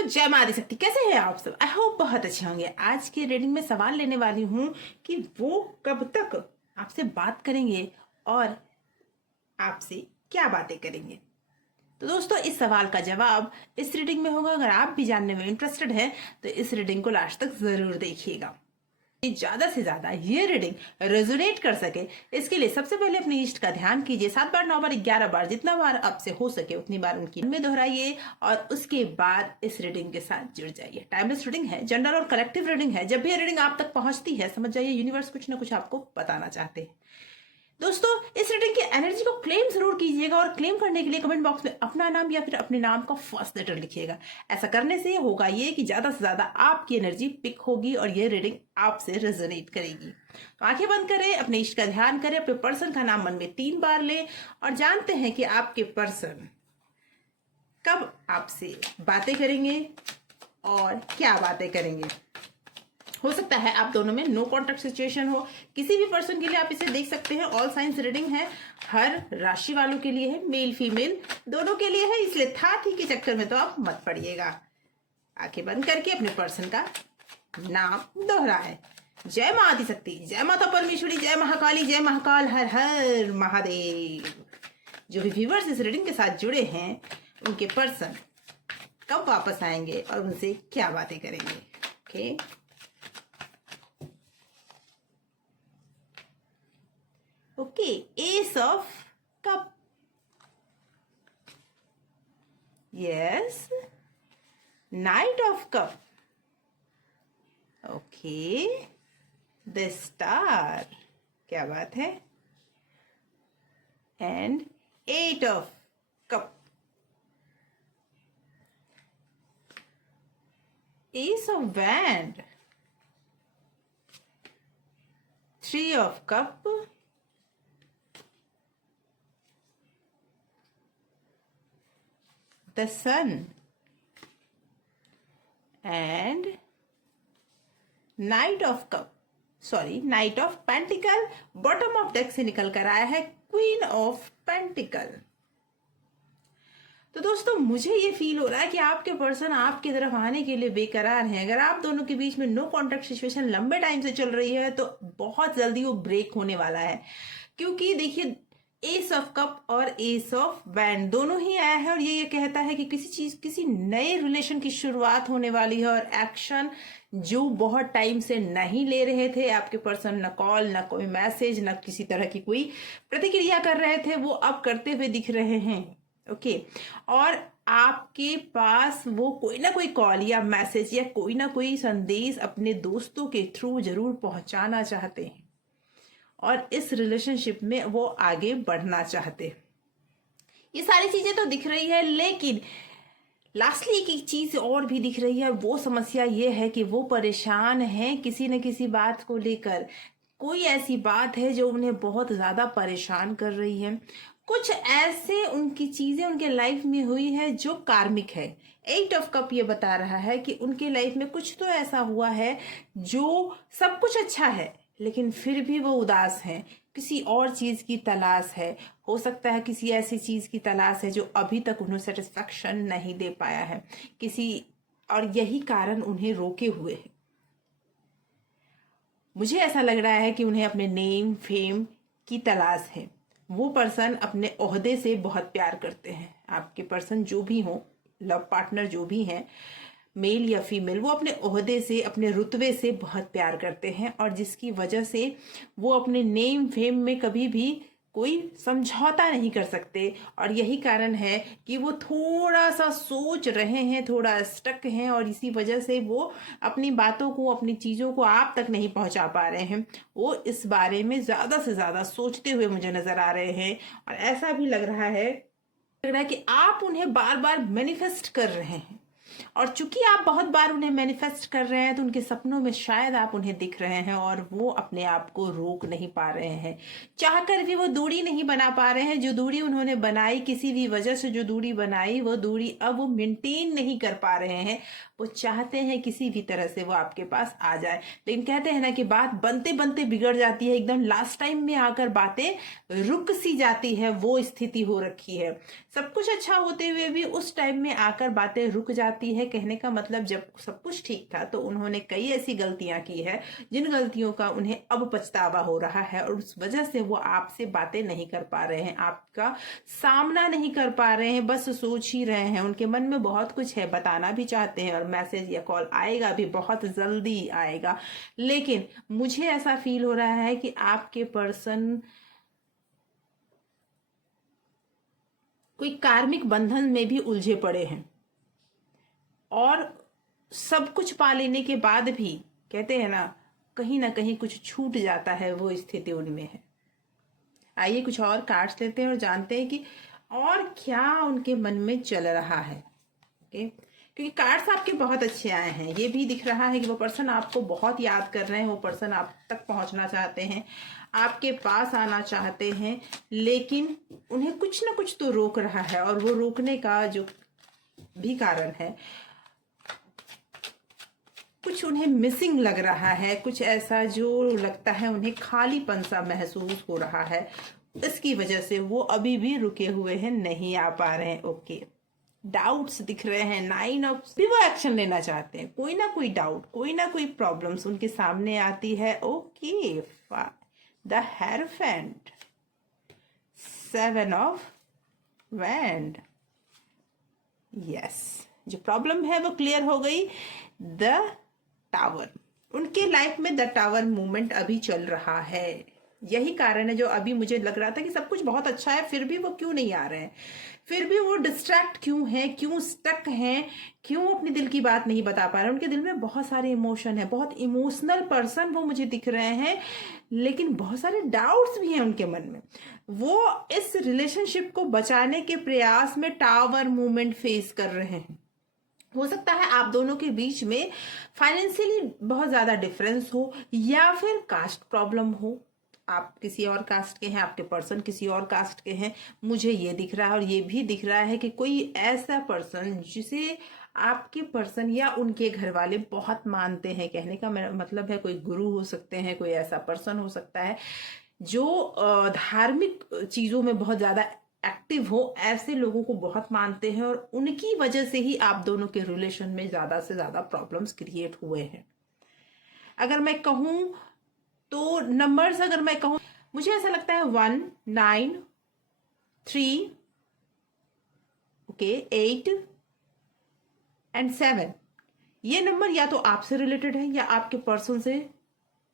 दोस्तों जय मां आदि शक्ति, कैसे हैं आप सब? आई होप बहुत अच्छे होंगे। आज की रीडिंग में सवाल लेने वाली हूं कि वो कब तक आपसे बात करेंगे और आपसे क्या बातें करेंगे। तो दोस्तों इस सवाल का जवाब इस रीडिंग में होगा। अगर आप भी जानने में इंटरेस्टेड हैं तो इस रीडिंग को लास्ट तक जरूर देखिएगा। ज्यादा से ज्यादा ये रीडिंग रेजोनेट कर सके इसके लिए सबसे पहले अपने इष्ट का ध्यान कीजिए। 7 बार, 9 बार, 11 बार, जितना बार आपसे हो सके उतनी बार उनकी में दोहराइए और उसके बाद इस रीडिंग के साथ जुड़ जाइए। टाइमलेस रीडिंग है, जनरल और कलेक्टिव रीडिंग है। जब भी ये रीडिंग आप तक पहुंचती है समझ जाइए यूनिवर्स कुछ ना कुछ आपको बताना चाहते हैं। दोस्तों इस रीडिंग की एनर्जी को क्लेम जरूर कीजिएगा और क्लेम करने के लिए कमेंट बॉक्स में अपना नाम या फिर अपने नाम का फर्स्ट लेटर लिखिएगा। ऐसा करने से होगा ये कि ज्यादा से ज्यादा आपकी एनर्जी पिक होगी और ये रीडिंग आपसे रेजोनेट करेगी। तो आंखें बंद करें, अपने इष्ट का ध्यान करें, अपने पर्सन का नाम मन में 3 बार लें और जानते हैं कि आपके पर्सन कब आपसे बातें करेंगे और क्या बातें करेंगे। हो सकता है आप दोनों में नो कॉन्टेक्ट सिचुएशन हो। किसी भी पर्सन के लिए आप इसे देख सकते हैं। ऑल साइंस रीडिंग है, हर राशि वालों के लिए है, मेल फीमेल दोनों के लिए है, इसलिए था थी के चक्कर में तो आप मत पड़िएगा। आंखें बंद करके अपने पर्सन का नाम दोहराए। जय मां आदि शक्ति, जय माता परमेश्वरी, जय महाकाली, जय महाकाल, हर हर महादेव। जो भी व्यूअर्स इस रीडिंग के साथ जुड़े हैं उनके पर्सन कब वापस आएंगे और उनसे क्या बातें करेंगे। Okay Okay, Ace of Cup. Yes. Knight of Cup. Okay. The Star. क्या बात है? And 8 of Cup. Ace of Wand. 3 of Cup. The Sun and Knight of Pentacle। Bottom of deck से निकल कर आया है क्वीन ऑफ पेंटिकल। तो दोस्तों मुझे ये फील हो रहा है कि आपके पर्सन आपकी तरफ आने के लिए बेकरार हैं। अगर आप दोनों के बीच में नो कॉन्टेक्ट सिचुएशन लंबे टाइम से चल रही है तो बहुत जल्दी वो ब्रेक होने वाला है, क्योंकि देखिए एस ऑफ कप और एस ऑफ वैंड दोनों ही आया है और ये कहता है कि किसी नए रिलेशन की शुरुआत होने वाली है और एक्शन जो बहुत टाइम से नहीं ले रहे थे आपके पर्सन, न कॉल, न कोई मैसेज, न किसी तरह की कोई प्रतिक्रिया कर रहे थे, वो अब करते हुए दिख रहे हैं। ओके और आपके पास वो कोई ना कोई कॉल या मैसेज या कोई ना कोई संदेश अपने दोस्तों के थ्रू जरूर पहुंचाना चाहते हैं और इस रिलेशनशिप में वो आगे बढ़ना चाहते। ये सारी चीजें तो दिख रही है, लेकिन लास्टली एक चीज और भी दिख रही है। वो समस्या ये है कि वो परेशान है किसी न किसी बात को लेकर। कोई ऐसी बात है जो उन्हें बहुत ज्यादा परेशान कर रही है। कुछ ऐसे उनकी चीजें उनके लाइफ में हुई है जो कार्मिक है। 8 ऑफ कप ये बता रहा है कि उनके लाइफ में कुछ तो ऐसा हुआ है जो सब कुछ अच्छा है लेकिन फिर भी वो उदास हैं, किसी और चीज की तलाश है। हो सकता है किसी ऐसी चीज की तलाश है जो अभी तक उन्हें सेटिस्फैक्शन नहीं दे पाया है और यही कारण उन्हें रोके हुए है। मुझे ऐसा लग रहा है कि उन्हें अपने नेम फेम की तलाश है। वो पर्सन अपने ओहदे से बहुत प्यार करते हैं। आपके पर्सन जो भी हो, लव पार्टनर जो भी हैं, मेल या फीमेल, वो अपने ओहदे से, अपने रुतबे से बहुत प्यार करते हैं और जिसकी वजह से वो अपने नेम फेम में कभी भी कोई समझौता नहीं कर सकते और यही कारण है कि वो थोड़ा सा सोच रहे हैं, थोड़ा स्टक हैं और इसी वजह से वो अपनी बातों को, अपनी चीज़ों को आप तक नहीं पहुंचा पा रहे हैं। वो इस बारे में ज़्यादा से ज़्यादा सोचते हुए मुझे नज़र आ रहे हैं और ऐसा भी लग रहा है कि आप उन्हें बार बार मैनिफेस्ट कर रहे हैं और चूंकि आप बहुत बार उन्हें मैनिफेस्ट कर रहे हैं तो उनके सपनों में शायद आप उन्हें दिख रहे हैं और वो अपने आप को रोक नहीं पा रहे हैं। चाहकर भी वो दूरी नहीं बना पा रहे हैं। जो दूरी उन्होंने बनाई, किसी भी वजह से जो दूरी बनाई, वो दूरी अब वो मेंटेन नहीं कर पा रहे हैं। वो चाहते हैं किसी भी तरह से वो आपके पास आ जाए, लेकिन कहते हैं ना कि बात बनते बनते बिगड़ जाती है। एकदम लास्ट टाइम में आकर बातें रुक सी जाती है, वो स्थिति हो रखी है। सब कुछ अच्छा होते हुए भी उस टाइम में आकर बातें रुक जाती हुई है। कहने का मतलब जब सब कुछ ठीक था तो उन्होंने कई ऐसी गलतियां की है जिन गलतियों का उन्हें अब पछतावा हो रहा है, और उस वजह से वो आपसे बातें नहीं कर पा रहे हैं, आपका सामना नहीं कर पा रहे हैं, बस सोच ही रहे हैं। उनके मन में बहुत कुछ है, बताना भी चाहते हैं, और मैसेज या कॉल आएगा भी, बहुत जल्दी आएगा। लेकिन मुझे ऐसा फील हो रहा है कि आपके पर्सन कोई कार्मिक बंधन में भी उलझे पड़े हैं, और सब कुछ पा लेने के बाद भी कहते हैं ना कहीं कुछ छूट जाता है, वो स्थिति उनमें है। आइए कुछ और कार्ड्स लेते हैं और जानते हैं कि और क्या उनके मन में चल रहा है। ओके, क्योंकि कार्ड्स आपके बहुत अच्छे आए हैं। ये भी दिख रहा है कि वो पर्सन आपको बहुत याद कर रहे हैं, वो पर्सन आप तक पहुंचना चाहते हैं, आपके पास आना चाहते हैं, लेकिन उन्हें कुछ ना कुछ तो रोक रहा है, और वो रोकने का जो भी कारण है, कुछ उन्हें मिसिंग लग रहा है, कुछ ऐसा जो लगता है उन्हें खालीपन सा महसूस हो रहा है। इसकी वजह से वो अभी भी रुके हुए हैं, नहीं आ पा रहे हैं। ओके, डाउट्स दिख रहे हैं, 9 ऑफ भी वो एक्शन लेना चाहते हैं, कोई ना कोई डाउट, कोई ना कोई प्रॉब्लम्स उनके सामने आती है। Okay, the hierophant, 7 of wand, yes, जो प्रॉब्लम है वो क्लियर हो गई। द टावर, उनके लाइफ में द टावर मूवमेंट अभी चल रहा है। यही कारण है जो अभी मुझे लग रहा था कि सब कुछ बहुत अच्छा है, फिर भी वो क्यों नहीं आ रहे हैं, फिर भी वो डिस्ट्रैक्ट क्यों है, क्यों स्टक हैं, क्यों अपने दिल की बात नहीं बता पा रहे। उनके दिल में बहुत सारे इमोशन है, बहुत इमोशनल पर्सन वो मुझे दिख रहे हैं, लेकिन बहुत सारे डाउट्स भी हैं उनके मन में। वो इस रिलेशनशिप को बचाने के प्रयास में टावर मूवमेंट फेस कर रहे हैं। हो सकता है आप दोनों के बीच में फाइनेंशियली बहुत ज्यादा डिफरेंस हो, या फिर कास्ट प्रॉब्लम हो। आप किसी और कास्ट के हैं, आपके पर्सन किसी और कास्ट के हैं, मुझे ये दिख रहा है। और ये भी दिख रहा है कि कोई ऐसा पर्सन जिसे आपके पर्सन या उनके घर वाले बहुत मानते हैं। कहने का मतलब है कोई गुरु हो सकते हैं, कोई ऐसा पर्सन हो सकता है जो धार्मिक चीजों में बहुत ज्यादा एक्टिव हो, ऐसे लोगों को बहुत मानते हैं, और उनकी वजह से ही आप दोनों के रिलेशन में ज्यादा से ज्यादा प्रॉब्लम्स क्रिएट हुए हैं। अगर मैं कहूं तो नंबर्स, अगर मैं कहूं, मुझे ऐसा लगता है 1, 9, 3, ओके, 8 एंड 7, ये नंबर या तो आपसे रिलेटेड है या आपके पर्सन से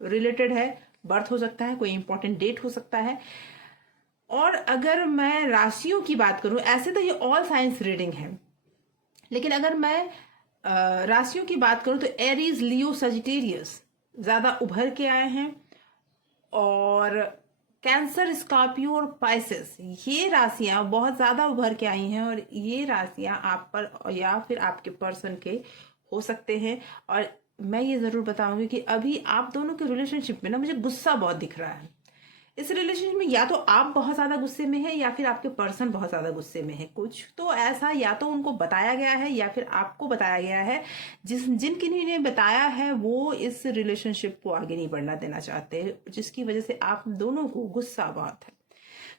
रिलेटेड है। बर्थ हो सकता है, कोई इंपॉर्टेंट डेट हो सकता है। और अगर मैं राशियों की बात करूं, ऐसे तो ये ऑल साइंस रीडिंग है, लेकिन अगर मैं राशियों की बात करूं तो एरीज, लियो, सजिटेरियस ज्यादा उभर के आए हैं, और कैंसर, स्कॉर्पियो और पाइसेस, ये राशियां बहुत ज्यादा उभर के आई हैं, और ये राशियां आप पर या फिर आपके पर्सन के हो सकते हैं। और मैं ये जरूर बताऊंगी कि अभी आप दोनों के रिलेशनशिप में मुझे गुस्सा बहुत दिख रहा है। इस रिलेशनशिप में या तो आप बहुत ज्यादा गुस्से में हैं, या फिर आपके पर्सन बहुत ज्यादा गुस्से में है। कुछ तो ऐसा या तो उनको बताया गया है या फिर आपको बताया गया है, जिनने बताया है वो इस रिलेशनशिप को आगे नहीं बढ़ना देना चाहते, जिसकी वजह से आप दोनों को गुस्सा बहुत है।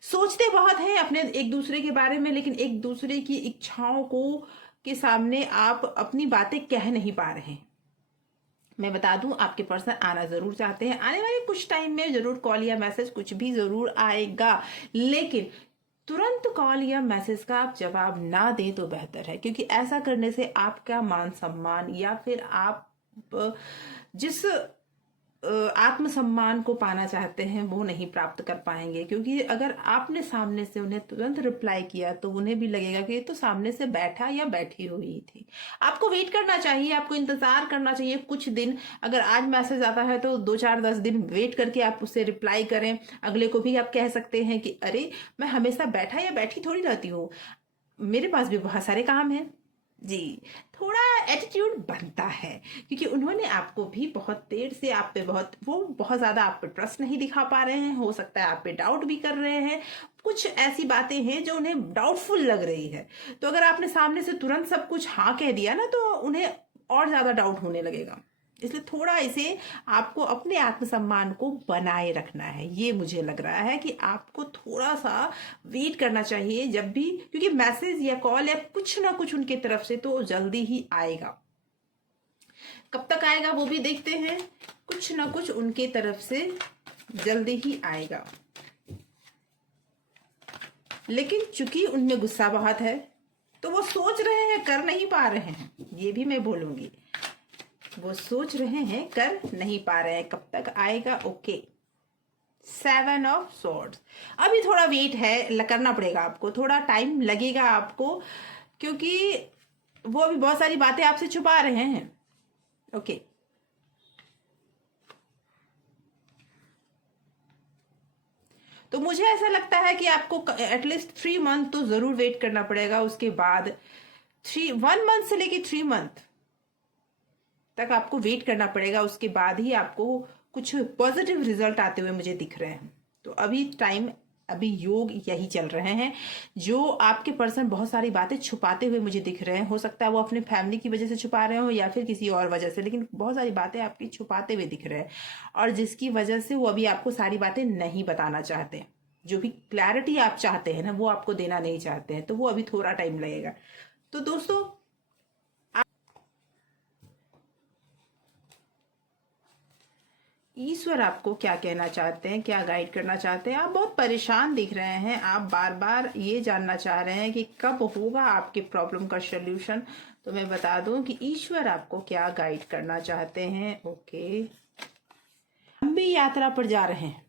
सोचते बहुत हैं अपने एक दूसरे के बारे में, लेकिन एक दूसरे की इच्छाओं को के सामने आप अपनी बातें कह नहीं पा रहे हैं। मैं बता दूं, आपके पर्सन आना जरूर चाहते हैं, आने वाले कुछ टाइम में जरूर कॉल या मैसेज कुछ भी जरूर आएगा, लेकिन तुरंत कॉल या मैसेज का आप जवाब ना दें तो बेहतर है, क्योंकि ऐसा करने से आपका मान सम्मान या फिर आप जिस आत्मसम्मान को पाना चाहते हैं वो नहीं प्राप्त कर पाएंगे। क्योंकि अगर आपने सामने से उन्हें तुरंत रिप्लाई किया तो उन्हें भी लगेगा कि ये तो सामने से बैठा या बैठी हुई थी। आपको वेट करना चाहिए, आपको इंतजार करना चाहिए कुछ दिन। अगर आज मैसेज आता है तो 2, 4, 10 दिन वेट करके आप उससे रिप्लाई करें। अगले को भी आप कह सकते हैं कि अरे मैं हमेशा बैठा या बैठी थोड़ी रहती हूँ, मेरे पास भी बहुत सारे काम हैं। जी, थोड़ा एटीट्यूड बनता है, क्योंकि उन्होंने आपको भी बहुत देर से आप पे बहुत ज्यादा आप पे ट्रस्ट नहीं दिखा पा रहे हैं। हो सकता है आप पे डाउट भी कर रहे हैं, कुछ ऐसी बातें हैं जो उन्हें डाउटफुल लग रही है। तो अगर आपने सामने से तुरंत सब कुछ हाँ कह दिया ना, तो उन्हें और ज्यादा डाउट होने लगेगा। इसलिए थोड़ा इसे आपको अपने आत्मसम्मान को बनाए रखना है। ये मुझे लग रहा है कि आपको थोड़ा सा वेट करना चाहिए जब भी, क्योंकि मैसेज या कॉल या कुछ ना कुछ उनके तरफ से तो जल्दी ही आएगा। कब तक आएगा वो भी देखते हैं, कुछ ना कुछ उनके तरफ से जल्दी ही आएगा। लेकिन चूंकि उनमें गुस्सा बहुत है तो वो सोच रहे हैं, कर नहीं पा रहे हैं। ये भी मैं बोलूंगी, वो सोच रहे हैं, कर नहीं पा रहे हैं। कब तक आएगा? Okay, 7 of swords. अभी थोड़ा वेट है, करना पड़ेगा आपको, थोड़ा टाइम लगेगा आपको, क्योंकि वो अभी बहुत सारी बातें आपसे छुपा रहे हैं। ओके, तो मुझे ऐसा लगता है कि आपको एटलीस्ट 3 मंथ तो जरूर वेट करना पड़ेगा। उसके बाद 1 मंथ से लेके 3 मंथ तक आपको वेट करना पड़ेगा। उसके बाद ही आपको कुछ पॉजिटिव रिजल्ट आते हुए मुझे दिख रहे हैं। तो अभी योग यही चल रहे हैं। जो आपके पर्सन बहुत सारी बातें छुपाते हुए मुझे दिख रहे हैं, हो सकता है वो अपने फैमिली की वजह से छुपा रहे हो या फिर किसी और वजह से, लेकिन बहुत सारी बातें आपकी छुपाते हुए दिख रहे हैं, और जिसकी वजह से वो अभी आपको सारी बातें नहीं बताना चाहते। जो भी क्लैरिटी आप चाहते हैं ना, वो आपको देना नहीं चाहते हैं, तो वो अभी थोड़ा टाइम लगेगा। तो दोस्तों, ईश्वर आपको क्या कहना चाहते हैं, क्या गाइड करना चाहते हैं? आप बहुत परेशान दिख रहे हैं। आप बार बार ये जानना चाह रहे हैं कि कब होगा आपके प्रॉब्लम का सॉल्यूशन। तो मैं बता दूं कि ईश्वर आपको क्या गाइड करना चाहते हैं। ओके, लंबी यात्रा पर जा रहे हैं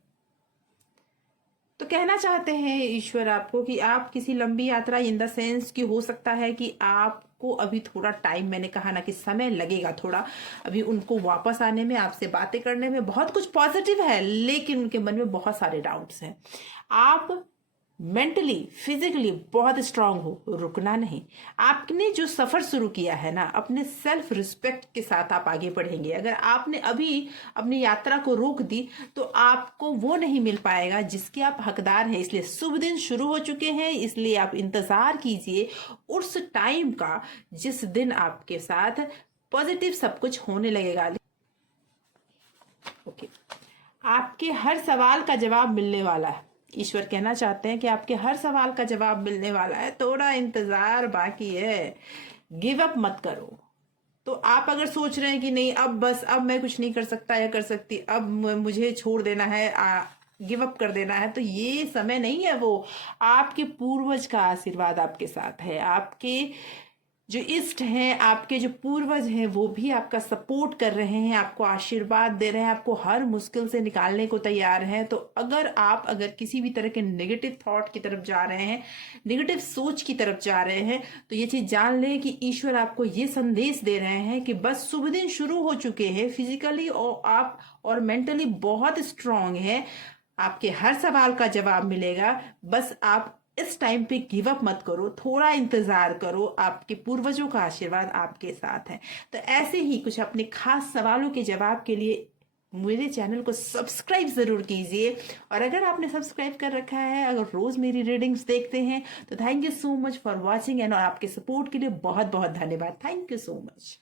तो कहना चाहते हैं ईश्वर आपको कि आप किसी लंबी यात्रा, इन द सेंस कि हो सकता है कि आपको अभी थोड़ा टाइम, मैंने कहा ना कि समय लगेगा थोड़ा, अभी उनको वापस आने में, आपसे बातें करने में। बहुत कुछ पॉजिटिव है लेकिन उनके मन में बहुत सारे डाउट्स हैं। आप मेंटली फिजिकली बहुत स्ट्रांग हो, रुकना नहीं। आपने जो सफर शुरू किया है ना, अपने सेल्फ रिस्पेक्ट के साथ आप आगे बढ़ेंगे। अगर आपने अभी अपनी यात्रा को रोक दी तो आपको वो नहीं मिल पाएगा जिसके आप हकदार हैं। इसलिए शुभ दिन शुरू हो चुके हैं, इसलिए आप इंतजार कीजिए उस टाइम का जिस दिन आपके साथ पॉजिटिव सब कुछ होने लगेगा। ओके, आपके हर सवाल का जवाब मिलने वाला है। ईश्वर कहना चाहते हैं कि आपके हर सवाल का जवाब मिलने वाला है, थोड़ा इंतजार बाकी है। गिव अप मत करो। तो आप अगर सोच रहे हैं कि नहीं, अब बस, अब मैं कुछ नहीं कर सकता या कर सकती, अब मुझे छोड़ देना है, गिव अप कर देना है, तो ये समय नहीं है। वो आपके पूर्वज का आशीर्वाद आपके साथ है। आपके जो इष्ट हैं, आपके जो पूर्वज हैं, वो भी आपका सपोर्ट कर रहे हैं, आपको आशीर्वाद दे रहे हैं, आपको हर मुश्किल से निकालने को तैयार हैं। तो अगर किसी भी तरह के नेगेटिव थॉट की तरफ जा रहे हैं, नेगेटिव सोच की तरफ जा रहे हैं, तो ये चीज जान लें कि ईश्वर आपको ये संदेश दे रहे हैं कि बस शुभ दिन शुरू हो चुके हैं। फिजिकली और मेंटली बहुत स्ट्रांग है। आपके हर सवाल का जवाब मिलेगा। बस आप इस टाइम पे गिव अप मत करो, थोड़ा इंतजार करो। आपके पूर्वजों का आशीर्वाद आपके साथ है। तो ऐसे ही कुछ अपने खास सवालों के जवाब के लिए मेरे चैनल को सब्सक्राइब जरूर कीजिए। और अगर आपने सब्सक्राइब कर रखा है, अगर रोज मेरी रीडिंग्स देखते हैं, तो thank you so much for watching and आपके सपोर्ट के लिए बहुत बहुत धन्यवाद। Thank you so much.